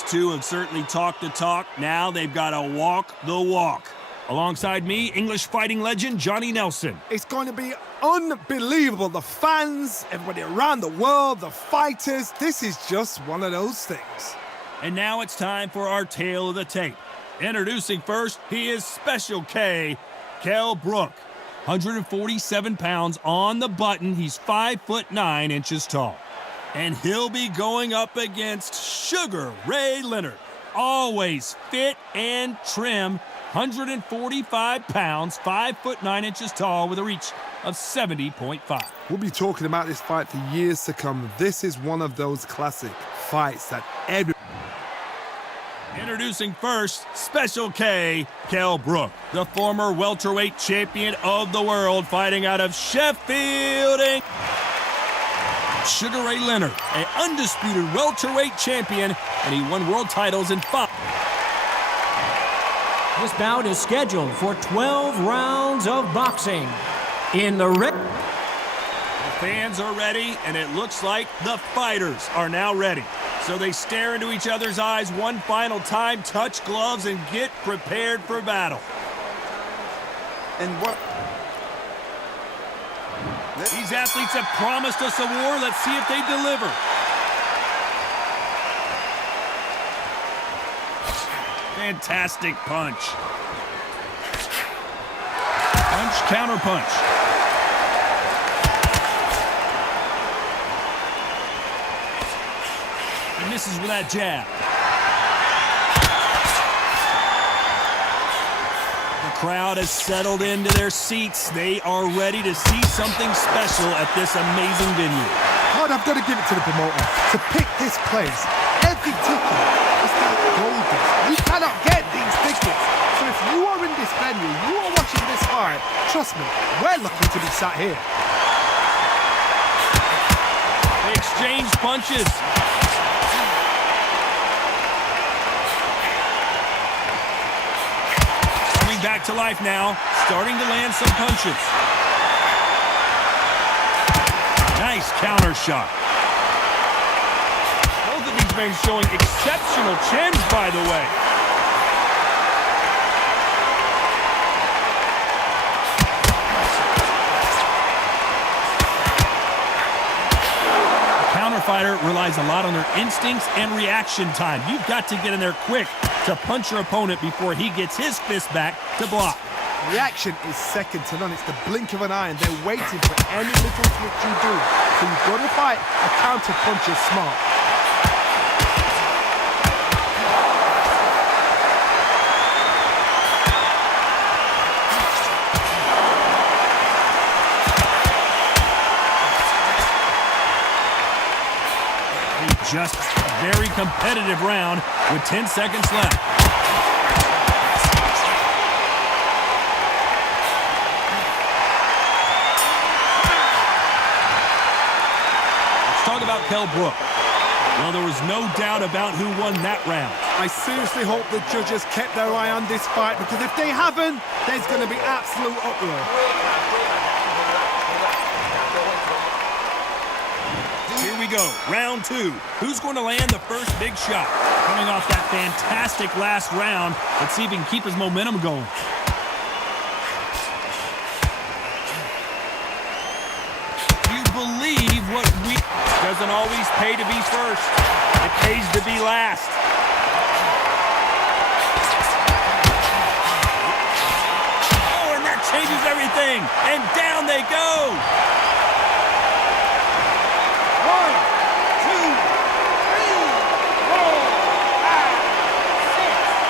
These two have certainly talked the talk. Now they've got to walk the walk. Alongside me, English fighting legend Johnny Nelson. It's going to be unbelievable. The fans, everybody around the world, the fighters. This is just one of those things. And now it's time for our tale of the tape. Introducing first, he is Special K, Kell Brook. 147 pounds on the button. He's 5'9" tall. And he'll be going up against Sugar Ray Leonard. Always fit and trim. 145 pounds, 5'9" tall, with a reach of 70.5. We'll be talking about this fight for years to come. This is one of those classic fights that every... Introducing first, Special K, Kell Brook, the former welterweight champion of the world, fighting out of Sheffield. Sugar Ray Leonard, an undisputed welterweight champion, and he won world titles in 5. This bout is scheduled for 12 rounds of boxing. In the ring. The fans are ready, and it looks like the fighters are now ready. So they stare into each other's eyes one final time, touch gloves, and get prepared for battle. And what? These athletes have promised us a war. Let's see if they deliver. Fantastic punch. Punch, counter punch. He misses with that jab. The crowd has settled into their seats. They are ready to see something special at this amazing venue. God, I've got to give it to the promoter. To pick this place, every ticket is like golden. You cannot get these tickets. So if you are in this venue, you are watching this fight, trust me, we're lucky to be sat here. They exchange punches. Coming back to life now, starting to land some punches. Nice counter shot. Both of these men showing exceptional chins, by the way. The counter fighter relies a lot on their instincts and reaction time. You've got to get in there quick to punch your opponent before he gets his fist back to block. Reaction is second to none. It's the blink of an eye, and they're waiting for any little twitch you do. So you've got to fight a counter puncher smart. Just a very competitive round with 10 seconds left. Talk about Kell Brook. Well, there was no doubt about who won that round. I seriously hope the judges kept their eye on this fight, because if they haven't, there's going to be absolute uproar. Here we go, round 2. Who's going to land the first big shot? Coming off that fantastic last round, let's see if he can keep his momentum going. Do you believe what we... Doesn't always pay to be first. It pays to be last. Oh, and that changes everything. And down they go. 1, 2, 3, 4, 5, 6.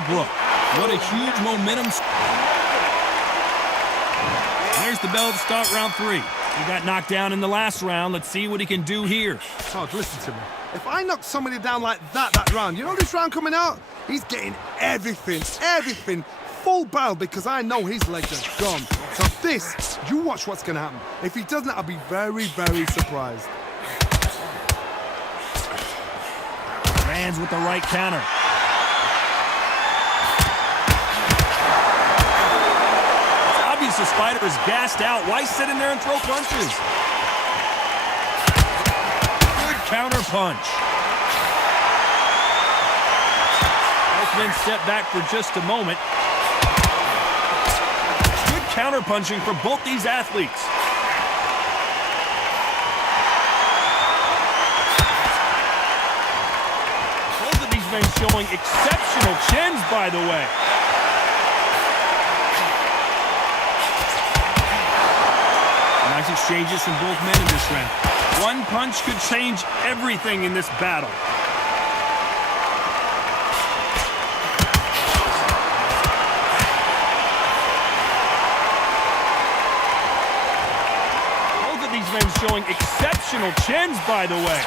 Kell Brook. What a huge momentum. There's the bell to start round 3. He got knocked down in the last round. Let's see what he can do here. Todd, listen to me. If I knock somebody down like that round, you know this round coming out? He's getting everything, full barrel, because I know his legs are gone. So this, you watch what's going to happen. If he doesn't, I'll be very, very surprised. Lands with the right counter. It's obvious the fighter is gassed out. Why sit in there and throw punches? Good counter punch. Both men step back for just a moment. Good counter punching for both these athletes. Men showing exceptional chins, by the way. Nice exchanges from both men in this round. One punch could change everything in this battle. Both of these men showing exceptional chins, by the way.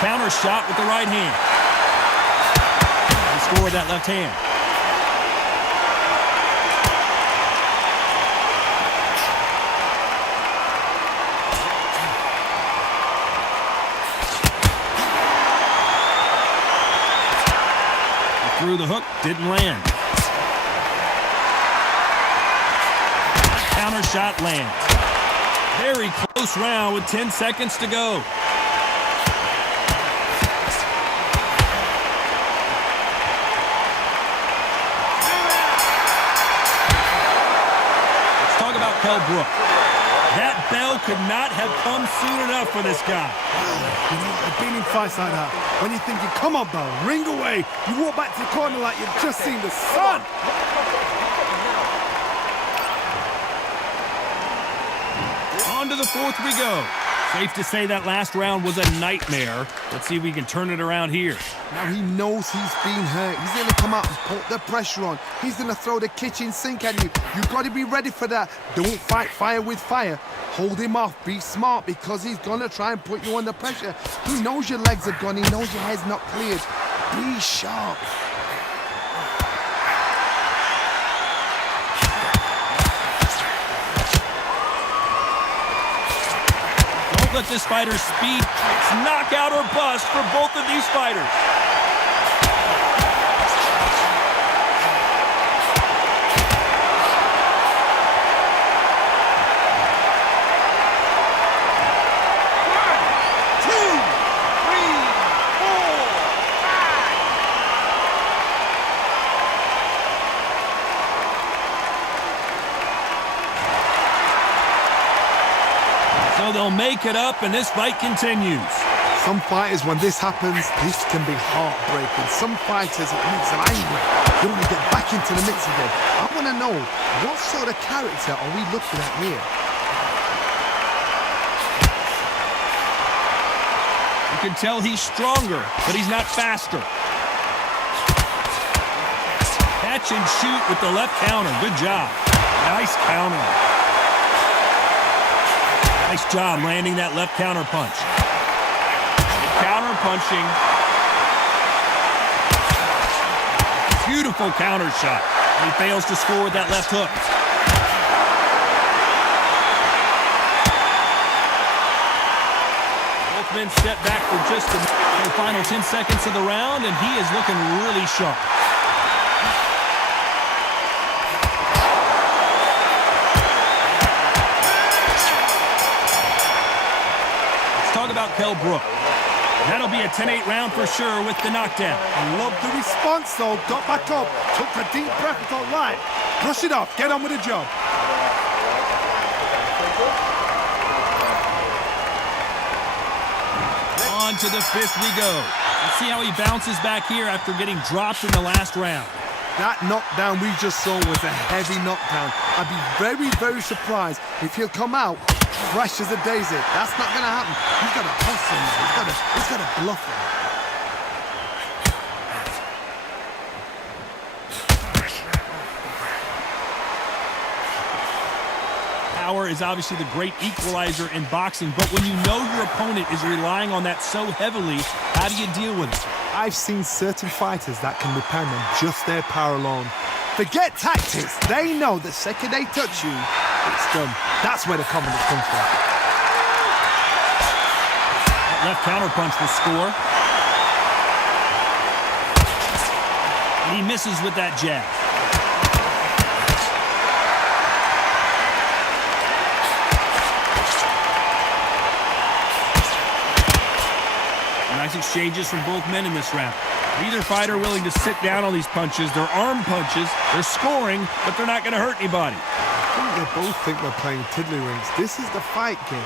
Counter shot with the right hand. He scored that left hand. He threw the hook, didn't land. Counter shot lands. Very close round with 10 seconds to go. Kell Brook. That bell could not have come soon enough for this guy. You know, I've been in fights like that. When you're thinking, come on, bell, ring away. You walk back to the corner like you've just seen the sun. On to the 4th we go. Safe to say that last round was a nightmare. Let's see if we can turn it around here. Now he knows he's been hurt. He's going to come out and put the pressure on. He's going to throw the kitchen sink at you. You've got to be ready for that. Don't fight fire with fire. Hold him off. Be smart, because he's going to try and put you under pressure. He knows your legs are gone. He knows your head's not cleared. Be sharp. Let this fighter's speed. It's knockout or bust for both of these fighters. So they'll make it up, and this fight continues. Some fighters, when this happens, this can be heartbreaking. Some fighters, it makes them angry. They want to get back into the mix again. I want to know, what sort of character are we looking at here? You can tell he's stronger, but he's not faster. Catch and shoot with the left counter. Good job. Nice counter. Nice job landing that left counter punch. Counter punching. Beautiful counter shot. He fails to score with that left hook. Both men step back for just the final 10 seconds of the round, and he is looking really sharp. About Kell Brook. That'll be a 10-8 round for sure with the knockdown. I love the response, though. Got back up, took a deep breath, thought, right, brush it off, get on with the job. On to the 5th we go. Let's see how he bounces back here after getting dropped in the last round. That knockdown we just saw was a heavy knockdown. I'd be very, very surprised if he'll come out fresh as a daisy. That's not going to happen. He's got to hustle him. He's got to bluff him. power is obviously the great equalizer in boxing, but when you know your opponent is relying on that so heavily, how do you deal with it? I've seen certain fighters that can depend on just their power alone. Forget tactics. They know the second they touch you, it's done. That's where the confidence comes from. That left counter punch will score. And he misses with that jab. Nice exchanges from both men in this round. Neither fighter willing to sit down on these punches. They're arm punches. They're scoring, but they're not going to hurt anybody. I think they both think they're playing tiddlywinks. This is the fight game.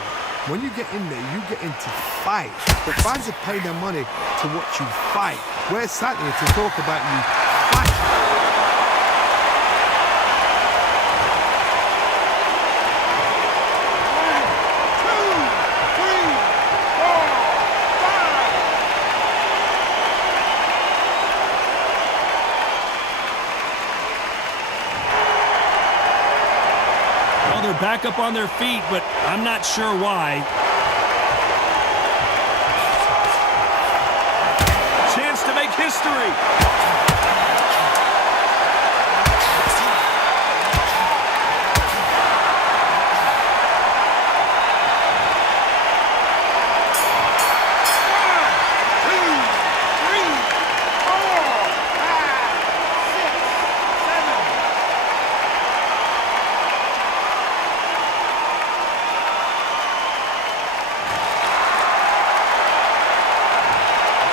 When you get in there, you get into fight. The fans have paid their money to watch you fight. We're sat here to talk about you fight. They're back up on their feet, but I'm not sure why. Chance to make history.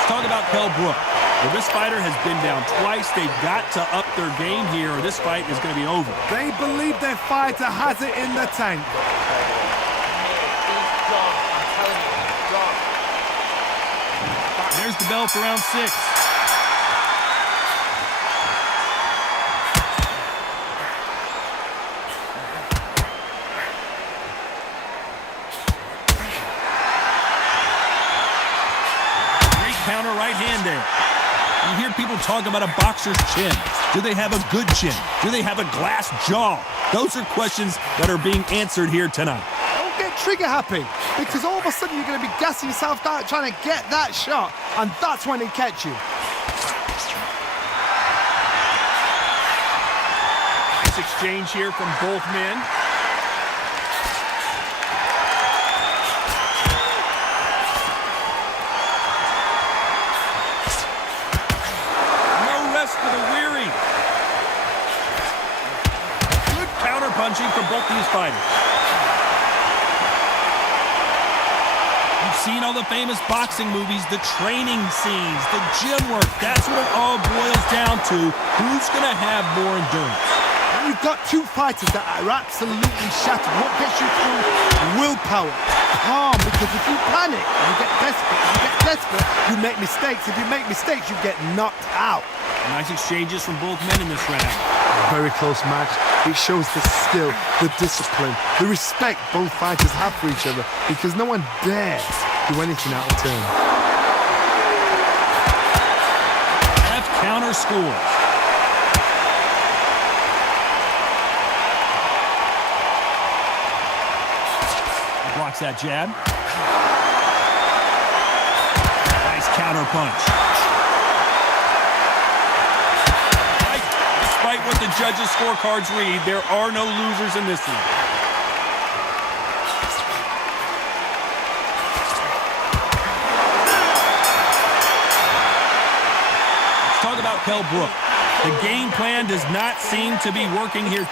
Talk about Kell Brook. Well, this fighter has been down twice. They've got to up their game here, or this fight is going to be over. They believe their fighter has it in the tank. There's the bell for round 6. Counter right hand there. You hear people talk about a boxer's chin. Do they have a good chin? Do they have a glass jaw? Those are questions that are being answered here tonight. Don't get trigger happy, because all of a sudden you're going to be gassing yourself out trying to get that shot, and that's when they catch you. Nice exchange here from both men. Punching from both these fighters. You've seen all the famous boxing movies, the training scenes, the gym work. That's what it all boils down to. Who's going to have more endurance? You've got two fighters that are absolutely shattered. What gets you through? Willpower. Calm, because if you panic, you get desperate. If you get desperate, you make mistakes. If you make mistakes, you get knocked out. Nice exchanges from both men in this round. Very close match. It shows the skill, the discipline, the respect both fighters have for each other, because no one dares do anything out of turn. Left counter scores. He blocks that jab. Nice counter punch. Despite what the judges' scorecards read, there are no losers in this one. Let's talk about Kell Brook. The game plan does not seem to be working here.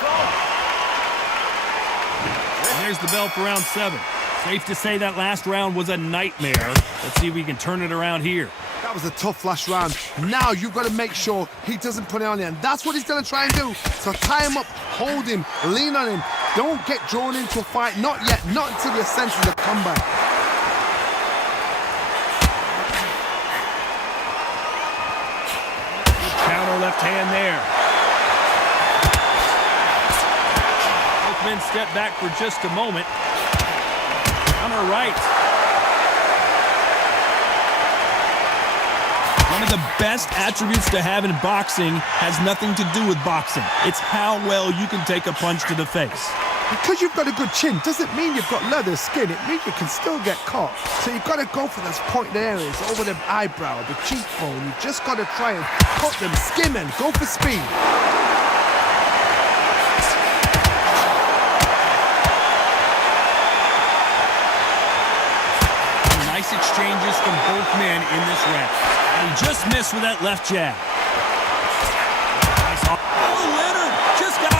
And there's the bell for round 7. Safe to say that last round was a nightmare. Let's see if we can turn it around here. That was a tough last round. Now you've got to make sure he doesn't put it on you, and that's what he's going to try and do. So tie him up, hold him, lean on him. Don't get drawn into a fight. Not yet. Not until your senses have come back. Counter left hand there. Both men step back for just a moment. Counter right. One of the best attributes to have in boxing has nothing to do with boxing. It's how well you can take a punch to the face. Because you've got a good chin doesn't mean you've got leather skin. It means you can still get caught. So you've got to go for those pointed areas over the eyebrow, the cheekbone. You've just got to try and cut them, skim and go for speed. Nice exchanges from both men in this round. And he just missed with that left jab. Nice. Oh, Leonard just got...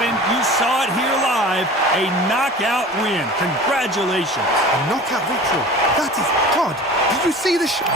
You saw it here live, a knockout win. Congratulations. A knockout victory. That is God. Did you see the shot?